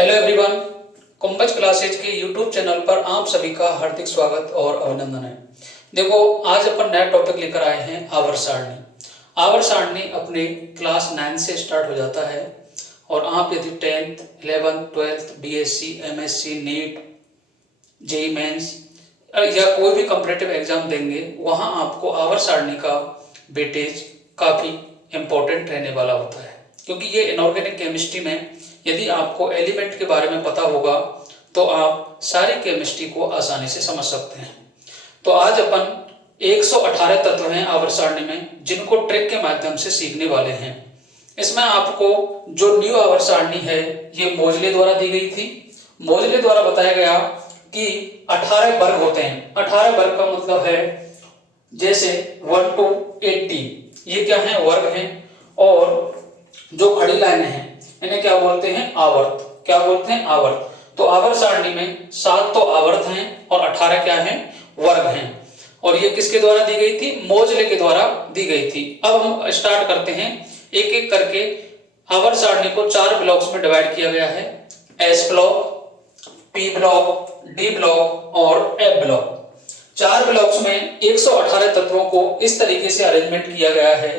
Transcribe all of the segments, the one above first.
Hello everyone, Kumbhaj classes के YouTube channel पर आप सभी का हार्दिक स्वागत और अभिनंदन है। देखो, आज अपन नया टॉपिक लेकर आए हैं आवर्त सारणी। आवर्त सारणी अपने क्लास 9 से स्टार्ट हो जाता है और आप यदि 10th, 11th, 12th, BSc, MSc, NEET, JEE Mains या कोई भी कॉम्पिटिटिव एग्जाम देंगे, वहाँ आपको आवर्त सारणी का वेटेज काफ़ी इम्पोर्टेंट रहने वाला होता है, क्योंकि ये इनऑर्गेनिक केमिस्ट्री में यदि आपको एलिमेंट के बारे में पता होगा तो आप सारी केमिस्ट्री को आसानी से समझ सकते हैं। तो आज अपन 118 तत्व हैं आवर्त सारणी में, जिनको ट्रिक के माध्यम से सीखने वाले हैं। इसमें आपको जो न्यू आवर्त सारणी है ये मोजले द्वारा दी गई थी। मोजले द्वारा बताया गया कि 18 वर्ग होते हैं। 18 वर्ग का मतलब है जैसे 1 to 18, ये क्या है? वर्ग हैं। और जो खड़ी लाइनें हैं इन्हें क्या बोलते हैं? आवर्त। क्या बोलते हैं? आवर्त। तो आवर्त सारणी में 7 तो आवर्त हैं और 18 क्या हैं? वर्ग हैं। और ये किसके द्वारा दी गई थी? मोजले के द्वारा दी गई थी। अब हम स्टार्ट करते हैं एक एक करके। आवर्त सारणी को 4 ब्लॉक्स में डिवाइड किया गया है, S block, P block, D block और एफ ब्लॉक। 4 ब्लॉक्स में 118 तत्वों को इस तरीके से अरेंजमेंट किया गया है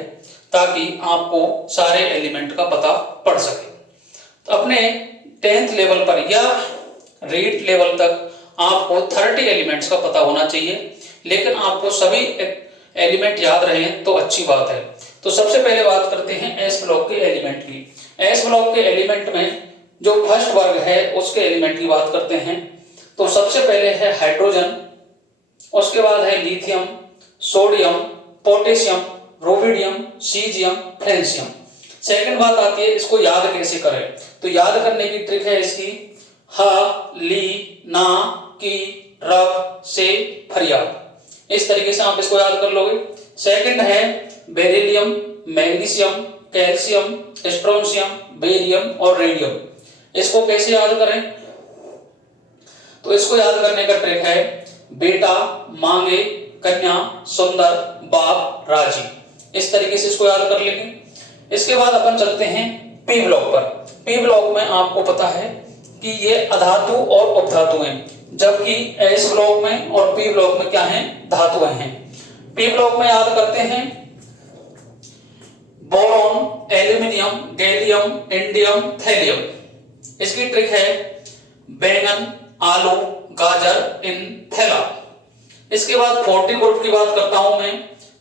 ताकि आपको सारे एलिमेंट का पता पड़ सके। तो अपने 10th लेवल पर या रीड लेवल तक आपको 30 एलिमेंट्स का पता होना चाहिए, लेकिन आपको सभी एलिमेंट याद रहें तो अच्छी बात है। तो सबसे पहले बात करते हैं एस ब्लॉक के एलिमेंट की। एस ब्लॉक के एलिमेंट में जो फर्स्ट वर्ग है उसके एलिमेंट की बात करते हैं। तो सबसे पहले है हाइड्रोजन, उसके बाद है lithium, sodium, potassium, rubidium, caesium, francium. Second बात आती है इसको याद कैसे करें। तो याद करने की ट्रिक है इसकी ह, ली, ना, की, रफ, से, फरियाद। इस तरीके से आप इसको याद कर लोगे। सेकंड है beryllium, magnesium, calcium, strontium, barium और रेडियम। इसको कैसे याद करें? तो इसको याद करने का ट्रिक है बेटा, मांगे, कन्या, सुंदर, बाप, राजी। इस तरीके से इसको याद कर लेंगे। इसके बाद अपन चलते हैं पी ब्लॉक पर। पी ब्लॉक में आपको पता है कि ये अधातु और उपधातु हैं, जबकि एस ब्लॉक में और पी ब्लॉक में क्या हैं? धातुएं हैं। पी ब्लॉक में याद करते हैं boron, aluminium, gallium, indium, thallium. इसकी ट्रिक है बैंगन, आलू, गाजर इन थैला। इसके बाद 40 ग्रुप की बात करता हूं मैं,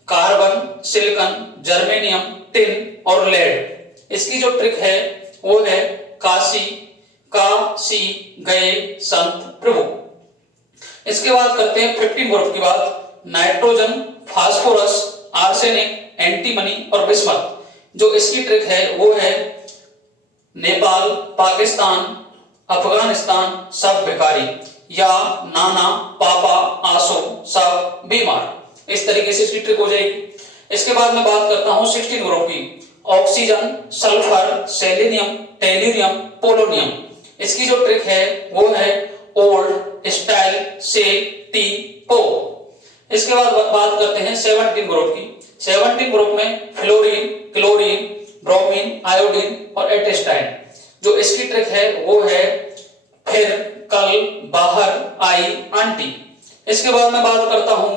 कार्बन, सिलिकॉन, जर्मेनियम, टिन और लेड। इसकी जो ट्रिक है वो है काशी, काशी गए संत प्रभु। इसके बाद करते हैं 15 ग्रुप की बात, नाइट्रोजन, फास्फोरस, आर्सेनिक, एंटीमनी और बिस्मथ। जो इसकी ट्रिक है वो है नेपाल, पाकिस्तान, अफगानिस्तान सब बेकारी, या नाना, पापा, आंसू सब बीमार। इस तरीके से इसकी ट्रिक हो जाएगी। इसके बाद मैं बात करता हूं 16 ग्रुप की, oxygen, sulphur, selenium, tellurium, polonium. इसकी जो ट्रिक है वो है ओल्ड, स्टाइल, से, टी, पो। इसके बाद बात करते हैं 17 ग्रुप की। 17 ग्रुप में फ्लोरीन, क्लोरीन, ब्रोमीन, आयोडीन और एटेस्टाइन। जो इसकी ट्रिक है वो है फिर, कल, बाहर, आई, आंटी। इसके बाद मैं बात करता हूं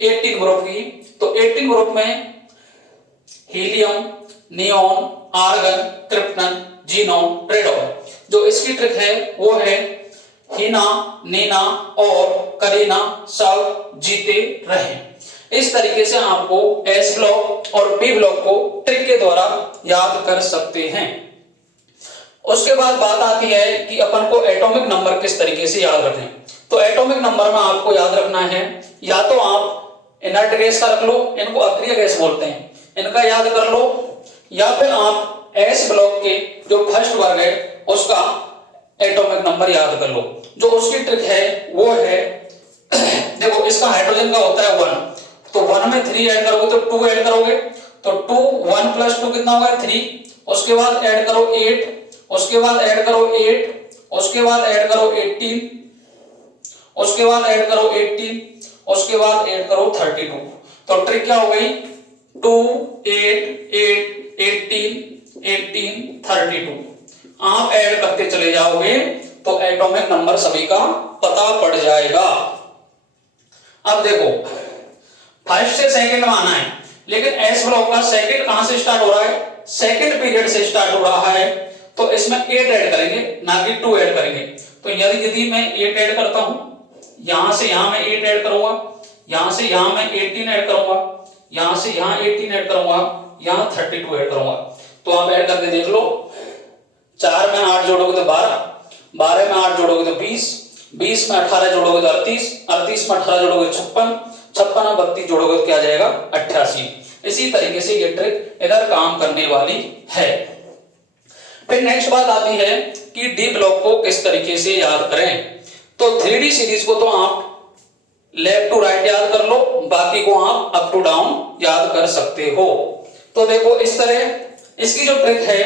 18 ग्रुप की। तो 18 ग्रुप में helium, neon, argon, krypton, xenon, radon. जो इसकी ट्रिक है वो है हीना, नीना और करीना सब जीते रहे। इस तरीके से आपको एस ब्लॉक और पी ब्लॉक को ट्रिक के द्वारा याद कर सकते हैं। उसके बाद बात आती है कि अपन को एटॉमिक नंबर किस तरीके से याद रखें। तो एटॉमिक नंबर में आपको याद रखना है, या तो आप इनर्ट गैस का रख लो, इनको अक्रिय गैस बोलते हैं, इनका याद कर लो, या फिर आप एस ब्लॉक के जो फर्स्ट वर्ग है उसका एटॉमिक नंबर याद कर लो। जो उसकी ट्रिक है वो है देखो, इसका हाइड्रोजन का होता है 1, तो 1 में 3 ऐड करोगे तो 2 ऐड करोगे, तो 2 1 + 2 कितना होगा? 3। उसके बाद ऐड करो 8, उसके बाद ऐड करो 8, उसके बाद ऐड करो 18, उसके बाद ऐड करो 18, उसके बाद ऐड करो 32। तो ट्रिक क्या हो गई? 2 8 8 18 18 32। आप ऐड करते चले जाओगे तो एटॉमिक नंबर सभी का पता पड़ जाएगा। अब देखो फर्स्ट से सेकंड में आना है, लेकिन एस ब्लॉक का सेकंड कहां से स्टार्ट हो रहा है, सेकंड पीरियड से स्टार्ट हो रहा है, तो इसमें 8 ऐड करेंगे ना कि 2 ऐड करेंगे। तो यदि मैं 8 ऐड करता हूं, यहां से यहां मैं 8 ऐड करूंगा, यहां से यहां मैं 18 ऐड करूंगा, यहां से यहां 18 ऐड करूंगा, यहां 32 ऐड करूंगा। तो आप ऐड करके देख लो, 4 में 8 जोड़ोगे तो 12, 12 में 8 जोड़ोगे तो 20, 20 में 18 जोड़ोगे तो 38, 38 में 18 जोड़ोगे तो 56, 56 में 32 जोड़ोगे तो क्या आ जाएगा 88। इसी तरीके से ये ट्रिक इधर काम करने वाली है। फिर नेक्स्ट बात आती है कि डी ब्लॉक को किस तरीके से याद करें। तो 3D सीरीज को तो आप लेफ्ट टू राइट याद कर लो, बाकी को आप अप टू डाउन याद कर सकते हो। तो देखो इस तरह इसकी जो ट्रिक है,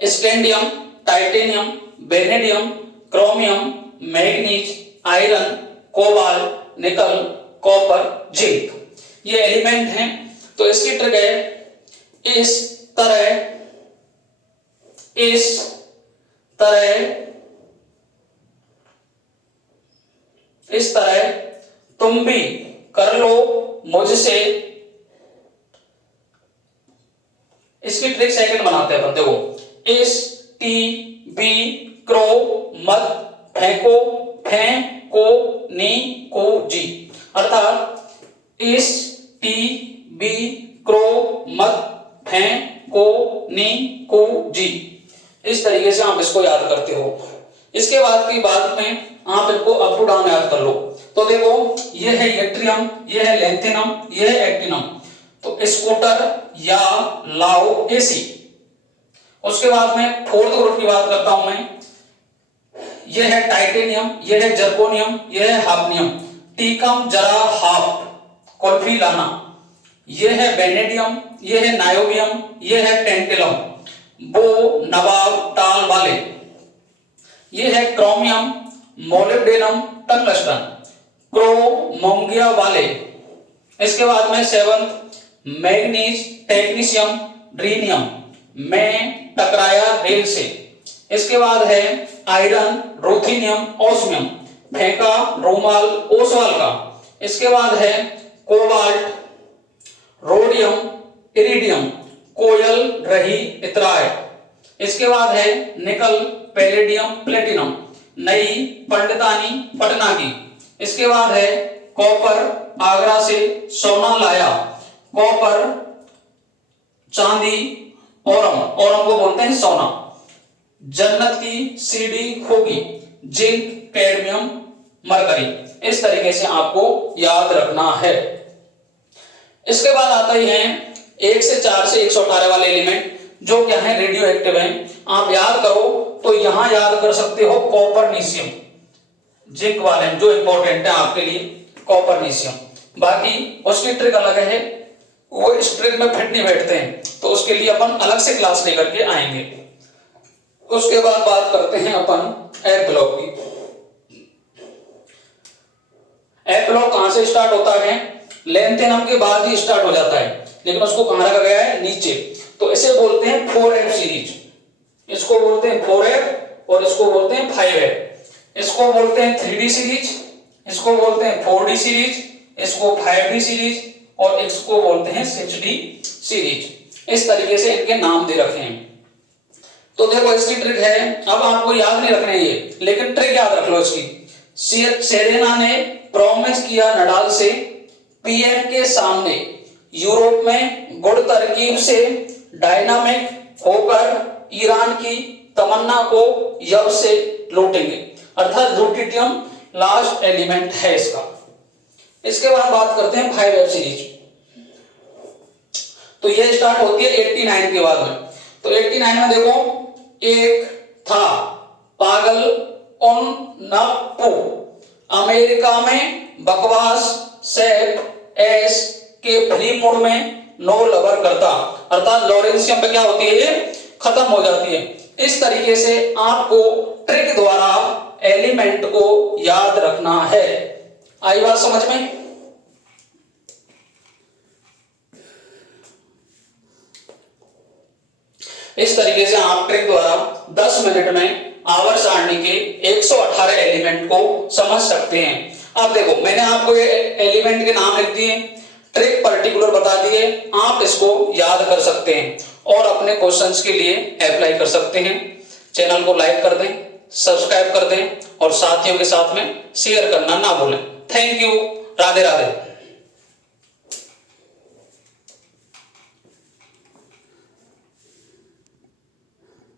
scandium, titanium, vanadium, chromium, manganese, iron, cobalt, nickel, copper, zinc, ये एलिमेंट हैं। तो इसकी ट्रिक है इस तरह तुम भी कर लो मुझसे। इसकी ट्रिक सेकंड बनाते हैं अपन। देखो इस टी बी क्रो मत फेंको फेंको नी को जी, अर्थात इस टी बी क्रो मत फेंको नी को जी, इस तरीके से आप इसको याद करते हो। इसके बाद की बात में आप इसको अप टू डाउन याद कर लो। तो देखो ये है यट्रियम, ये है लेंथिनम, ये है एक्टिनम। तो स्कूटर या लाओ एसी। उसके बाद में फोर्थ ग्रुप की बात करता हूं मैं, ये है टाइटेनियम, ये है जर्कोनियम, ये है हाफनियम। टीकम जरा हाफ कुल्फी लाना। ये है वेनेडियम, ये है नायोबियम, ये है टेंटिलम, वो नवाब ताल वाले। ये है क्रोमियम, मोलिब्डेनम, टंगस्टन, क्रोमोंगिया वाले। इसके बाद में सेवंथ मैग्नीज, टेक्नीशियम, ड्रीनियम, में टकराया रेल से। इसके बाद है आयरन, रुथेनियम, ओस्मियम, फेंका रोमाल ओसवाल का। इसके बाद है कोबाल्ट, रोडियम, इरिडियम, कोयल रही इतराय। इसके बाद है निकल, पैलेडियम, प्लेटिनम, नई पंडितानी पटना की। इसके बाद है कॉपर, आगरा से सोना लाया, कॉपर, चांदी, औरम, औरम को बोलते हैं सोना, जन्नत की सीढ़ी होगी, जिंक, कैडमियम, मरकरी। इस तरीके से आपको याद रखना है। इसके बाद आता ही है 1 से 4 से 118 वाले एलिमेंट, जो क्या है रेडियो एक्टिव है। आप याद करो तो यहां याद कर सकते हो कॉपरनीशियम, जिंक वाले जो इंपॉर्टेंट है आपके लिए कॉपरनीशियम। बाकी उसकी ट्रिक अलग है, वो इस ट्रिक में फिट नहीं बैठते हैं, तो उसके लिए अपन अलग से क्लास लेकर के आएंगे। उसके बाद बात करते हैं अपन एफ ब्लॉक की। एफ ब्लॉक कहां से स्टार्ट होता है, लेंथेनम के बाद ही स्टार्ट हो जाता है, लेकिन उसको कहां रखा गया है, नीचे। तो इसे बोलते हैं 4F सीरीज, इसको बोलते हैं 4F और इसको बोलते हैं 5F। इसको बोलते हैं 3D सीरीज, इसको बोलते हैं 4D सीरीज, इसको 5D सीरीज और इसको बोलते हैं 6D सीरीज। इस तरीके से इनके नाम दे रखे हैं। तो देखो इसकी ट्रिक है, अब आपको याद नहीं रखना है ये, लेकिन ट्रिक याद रख लो इसकी। सेरेना ने प्रॉमिस किया नडाल से, पीएम के सामने यूरोप में गुड़ तरकीब से डायनामिक होकर ईरान की तमन्ना को यब से लूटेंगे, अर्थात लूटिटियम लास्ट एलिमेंट है इसका। इसके बाद बात करते हैं 5F सीरीज। तो ये स्टार्ट होती है 89 के बाद में। तो 89 में देखो एक था पागल उन नपू, अमेरिका में बकवास सेट एस के फ्री मूड में नो लवर करता, अर्थात लॉरेंशियम पे क्या होती है, ये खत्म हो जाती है। इस तरीके से आपको ट्रिक द्वारा एलिमेंट को याद रखना है। आई बात समझ में? इस तरीके से आप ट्रिक द्वारा 10 मिनट में आवर्त सारणी के 118 एलिमेंट को समझ सकते हैं। अब देखो मैंने आपको ये एलिमेंट के नाम लिख दिए, ट्रिक पर्टिकुलर बता दिए, आप इसको याद कर सकते हैं और अपने क्वेश्चंस के लिए अप्लाई कर सकते हैं। चैनल को लाइक कर दें, सब्सक्राइब कर दें और साथियों के साथ में शेयर करना ना भूलें। Thank you. राधे राधे।